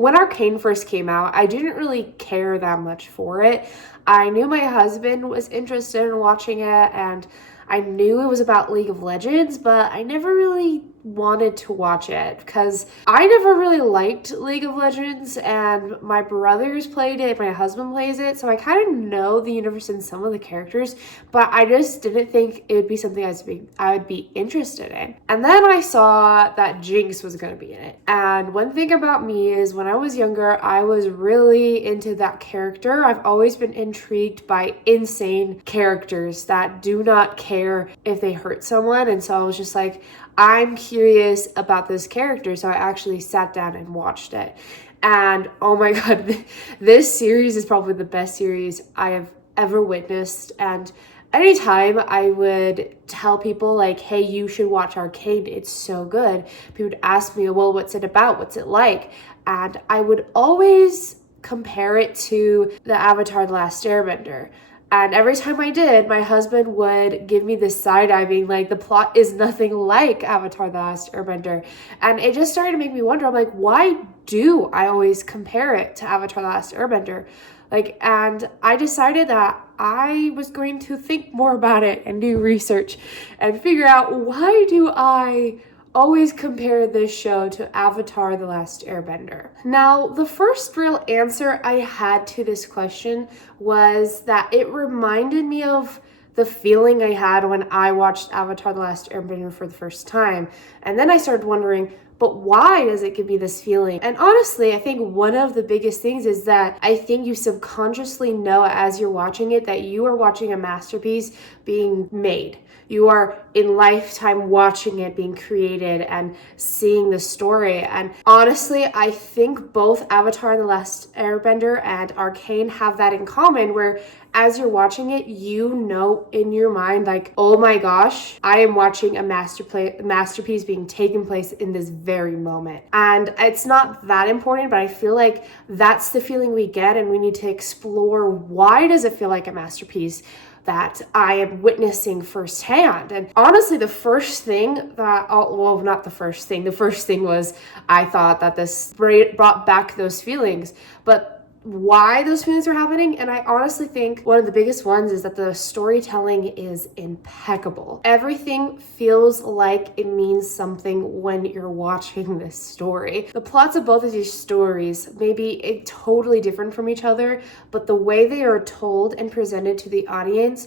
When Arcane first came out, I didn't really care that much for it. I knew my husband was interested in watching it, and I knew it was about League of Legends, but I never really wanted to watch it because I never really liked League of Legends, and my brothers played it, my husband plays it, so I kind of know the universe and some of the characters, but I just didn't think it would be something I would be interested in. And then I saw that Jinx was going to be in it. And one thing about me is when I was younger, I was really into that character. I've always been intrigued by insane characters that do not care if they hurt someone, and so I was just like, I'm curious about this character, so I actually sat down and watched it. And oh my god, this series is probably the best series I have ever witnessed. And anytime I would tell people like, hey, you should watch Arcane, it's so good, people would ask me, well, what's it about? What's it like? And I would always compare it to the Avatar: The Last Airbender. And every time I did, my husband would give me this side-eye being like, the plot is nothing like Avatar: The Last Airbender. And it just started to make me wonder, I'm like, why do I always compare it to Avatar: The Last Airbender? And I decided that I was going to think more about it and do research and figure out, why do I always compare this show to Avatar: The Last Airbender? Now, the first real answer I had to this question was that it reminded me of the feeling I had when I watched Avatar: The Last Airbender for the first time. And then I started wondering, but why does it give me this feeling? And honestly, I think one of the biggest things is that I think you subconsciously know as you're watching it that you are watching a masterpiece being made. You are in lifetime watching it being created and seeing the story. And honestly, I think both Avatar: The Last Airbender and Arcane have that in common, where as you're watching it, you know in your mind, like, oh my gosh, I am watching a masterpiece being taken place in this very moment. And it's not that important, but I feel like that's the feeling we get, and we need to explore, why does it feel like a masterpiece that I am witnessing firsthand? And honestly, the first thing the first thing was I thought that this brought back those feelings, but why those feelings are happening, and I honestly think one of the biggest ones is that the storytelling is impeccable. Everything feels like it means something when you're watching this story. The plots of both of these stories may be totally different from each other, but the way they are told and presented to the audience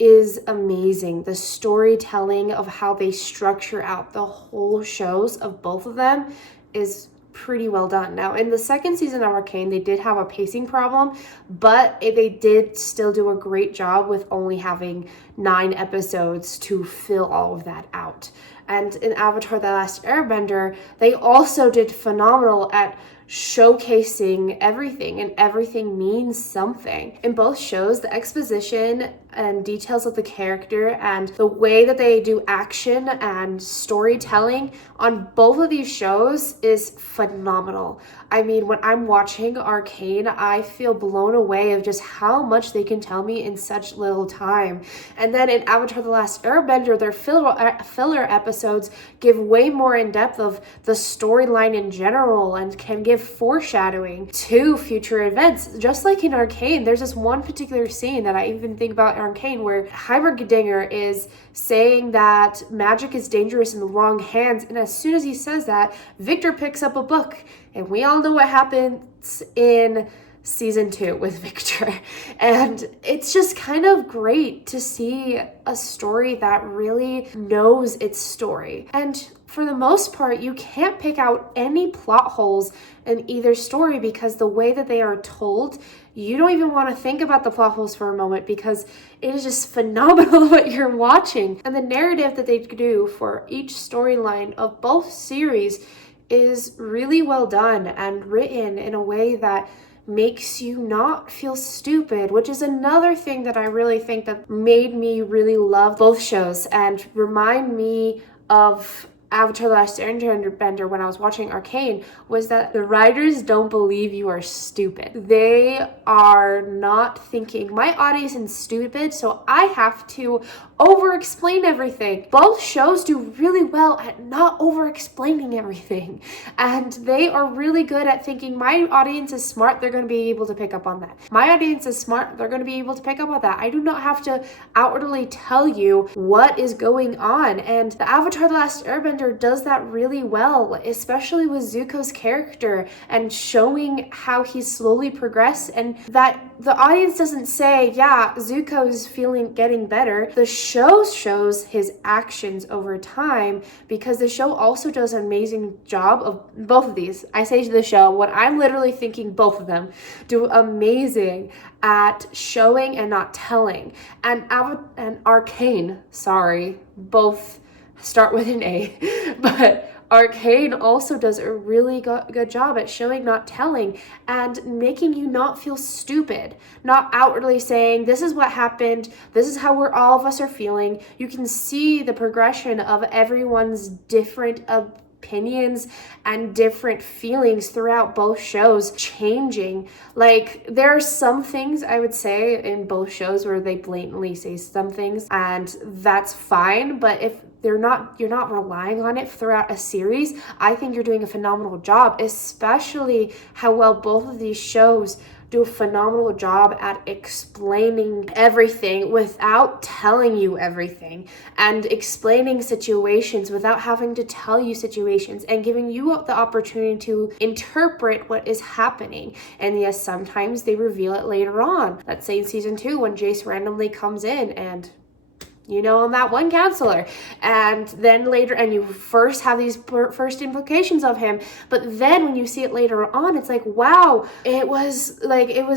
is amazing. The storytelling of how they structure out the whole shows of both of them is pretty well done. Now, in the second season of Arcane, they did have a pacing problem, but they did still do a great job with only having 9 episodes to fill all of that out. And in Avatar: The Last Airbender, they also did phenomenal at showcasing everything, and everything means something. In both shows, the exposition and details of the character and the way that they do action and storytelling on both of these shows is phenomenal. I mean, when I'm watching Arcane, I feel blown away of just how much they can tell me in such little time. And then in Avatar: The Last Airbender, their filler episodes give way more in depth of the storyline in general and can give foreshadowing to future events. Just like in Arcane, there's this one particular scene that I even think about in Arcane where Heimerdinger is saying that magic is dangerous in the wrong hands, and as soon as he says that, Victor picks up a book, and we all know what happens in season 2 with Victor. And it's just kind of great to see a story that really knows its story. And for the most part, you can't pick out any plot holes in either story, because the way that they are told, you don't even want to think about the plot holes for a moment, because it is just phenomenal what you're watching. And the narrative that they do for each storyline of both series is really well done and written in a way that makes you not feel stupid, which is another thing that I really think that made me really love both shows and remind me of Avatar: The Last Airbender when I was watching Arcane, was that the writers don't believe you are stupid. They are not thinking, my audience is stupid, so I have to over explain everything. Both shows do really well at not over explaining everything. And they are really good at thinking, my audience is smart, they're going to be able to pick up on that. My audience is smart, they're going to be able to pick up on that. I do not have to outwardly tell you what is going on. And the Avatar The Last Airbender does that really well, especially with Zuko's character and showing how he's slowly progressed, and that the audience doesn't say, yeah, Zuko's getting better. The show shows his actions over time, because the show also does an amazing job of both of these. I say to the show, when I'm literally thinking both of them do amazing at showing and not telling. And Arcane, sorry, both start with an A, but Arcane also does a really good job at showing, not telling, and making you not feel stupid, not outwardly saying, this is what happened, this is how all of us are feeling. You can see the progression of everyone's different opinions and different feelings throughout both shows changing. Like, there are some things I would say in both shows where they blatantly say some things, and that's fine, but if you're not relying on it throughout a series, I think you're doing a phenomenal job, especially how well both of these shows do a phenomenal job at explaining everything without telling you everything, and explaining situations without having to tell you situations, and giving you the opportunity to interpret what is happening. And yes, sometimes they reveal it later on. Let's say in season 2 when Jace randomly comes in and on that one counselor, and then later, and you first have these first implications of him, but then when you see it later on, it's like, wow, it was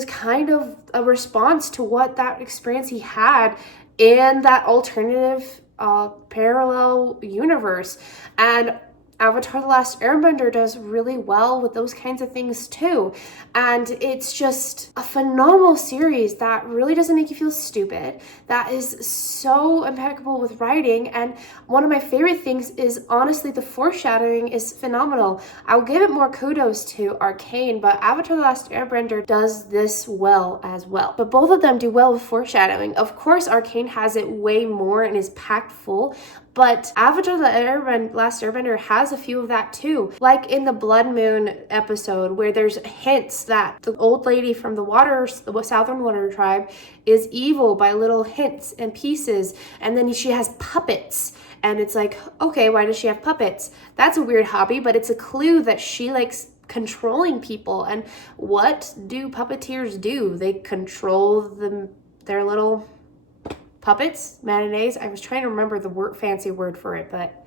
kind of a response to what that experience he had in that alternative parallel universe. And Avatar The Last Airbender does really well with those kinds of things too. And it's just a phenomenal series that really doesn't make you feel stupid, that is so impeccable with writing. And one of my favorite things is, honestly, the foreshadowing is phenomenal. I'll give it more kudos to Arcane, but Avatar The Last Airbender does this well as well. But both of them do well with foreshadowing. Of course, Arcane has it way more and is packed full, but Avatar The Last Airbender has a few of that too. Like in the Blood Moon episode, where there's hints that the old lady from the Southern Water Tribe is evil by little hints and pieces. And then she has puppets. And it's like, okay, why does she have puppets? That's a weird hobby, but it's a clue that she likes controlling people. And what do puppeteers do? They control their little puppets, matinees. I was trying to remember the fancy word for it, but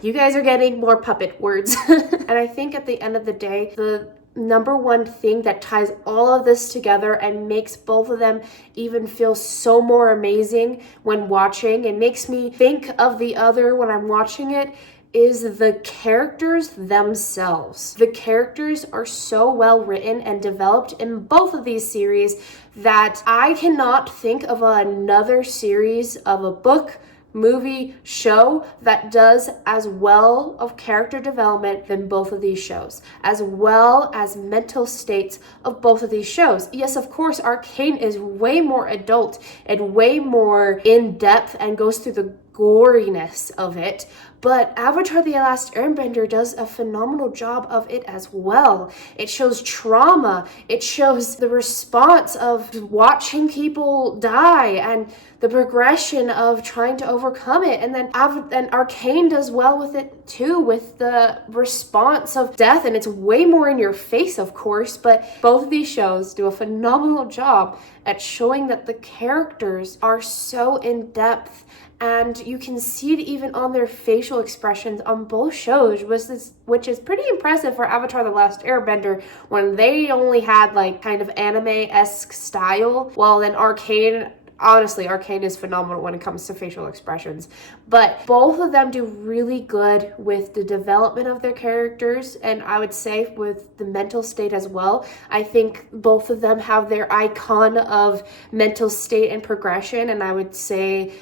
you guys are getting more puppet words. And I think at the end of the day, the number one thing that ties all of this together and makes both of them even feel so more amazing when watching, and makes me think of the other when I'm watching it, is the characters themselves. The characters are so well written and developed in both of these series that I cannot think of another series of a book, movie, show that does as well of character development than both of these shows, as well as mental states of both of these shows. Yes, of course, Arcane is way more adult and way more in-depth and goes through the goriness of it, but Avatar The Last Airbender does a phenomenal job of it as well. It shows trauma, it shows the response of watching people die and the progression of trying to overcome it. And then Arcane does well with it too, with the response of death, and it's way more in your face, of course, but both of these shows do a phenomenal job at showing that the characters are so in-depth. And you can see it even on their facial expressions on both shows, which is pretty impressive for Avatar The Last Airbender, when they only had like kind of anime-esque style. Well, then Arcane, honestly, Arcane is phenomenal when it comes to facial expressions. But both of them do really good with the development of their characters, and I would say with the mental state as well. I think both of them have their icon of mental state and progression, and I would say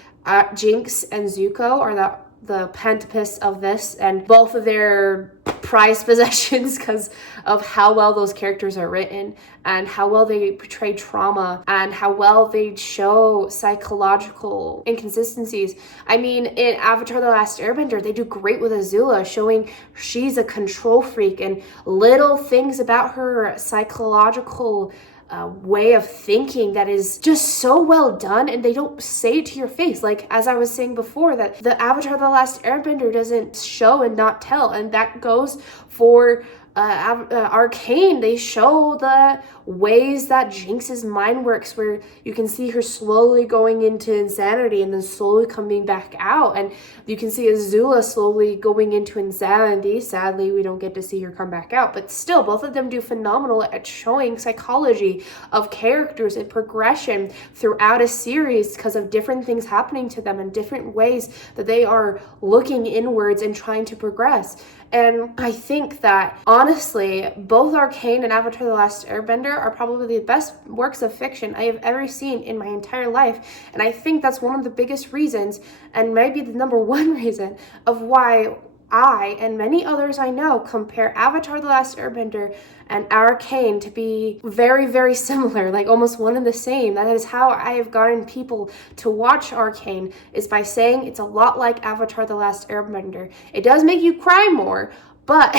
Jinx and Zuko are the pentapus of this, and both of their prized possessions because of how well those characters are written and how well they portray trauma and how well they show psychological inconsistencies. I mean, in Avatar: The Last Airbender, they do great with Azula, showing she's a control freak and little things about her psychological way of thinking that is just so well done, and they don't say it to your face. Like, as I was saying before, that the Avatar: The Last Airbender doesn't show and not tell, and that goes for Arcane. They show the ways that Jinx's mind works, where you can see her slowly going into insanity and then slowly coming back out, and you can see Azula slowly going into insanity. Sadly, we don't get to see her come back out, but still, both of them do phenomenal at showing psychology of characters and progression throughout a series because of different things happening to them and different ways that they are looking inwards and trying to progress. And I think that, honestly, both Arcane and Avatar: The Last Airbender are probably the best works of fiction I have ever seen in my entire life. And I think that's one of the biggest reasons, and maybe the number one reason, of why I and many others I know compare Avatar: The Last Airbender and Arcane to be very, very similar, like almost one and the same. That is how I have gotten people to watch Arcane, is by saying it's a lot like Avatar: The Last Airbender. It does make you cry more, but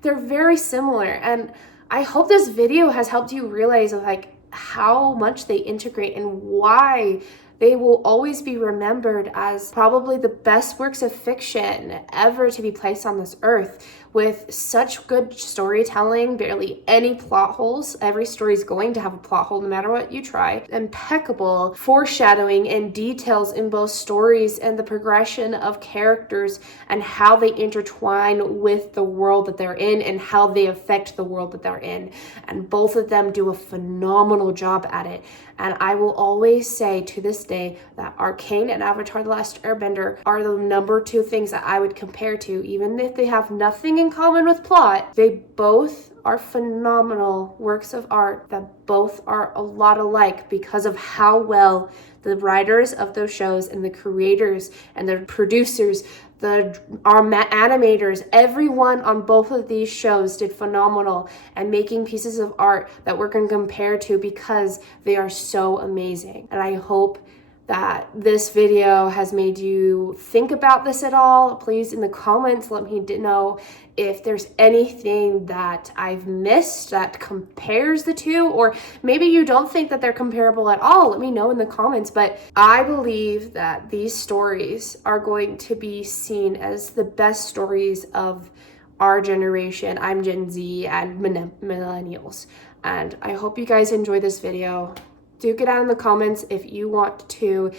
they're very similar. And I hope this video has helped you realize like how much they integrate and why they will always be remembered as probably the best works of fiction ever to be placed on this earth, with such good storytelling, barely any plot holes. Every story is going to have a plot hole no matter what you try. Impeccable foreshadowing and details in both stories and the progression of characters and how they intertwine with the world that they're in and how they affect the world that they're in. And both of them do a phenomenal job at it. And I will always say to this day that Arcane and Avatar: The Last Airbender are the number two things that I would compare to. Even if they have nothing in common with plot, they both are phenomenal works of art that both are a lot alike because of how well the writers of those shows and the creators and the producers, our animators, everyone on both of these shows did phenomenal and making pieces of art that we're going to compare to because they are so amazing. And I hope that this video has made you think about this at all. Please, in the comments, let me know if there's anything that I've missed that compares the two, or maybe you don't think that they're comparable at all. Let me know in the comments. But I believe that these stories are going to be seen as the best stories of our generation. I'm Gen Z and millennials, and I hope you guys enjoy this video. Do get out in the comments if you want to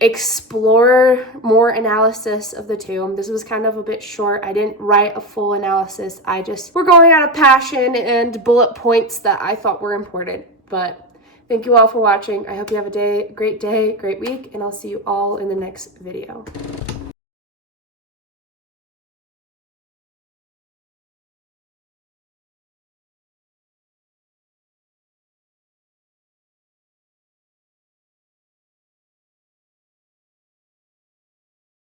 explore more analysis of the two. This was kind of a bit short. I didn't write a full analysis. We're going out of passion and bullet points that I thought were important. But thank you all for watching. I hope you have a great day, great week, and I'll see you all in the next video.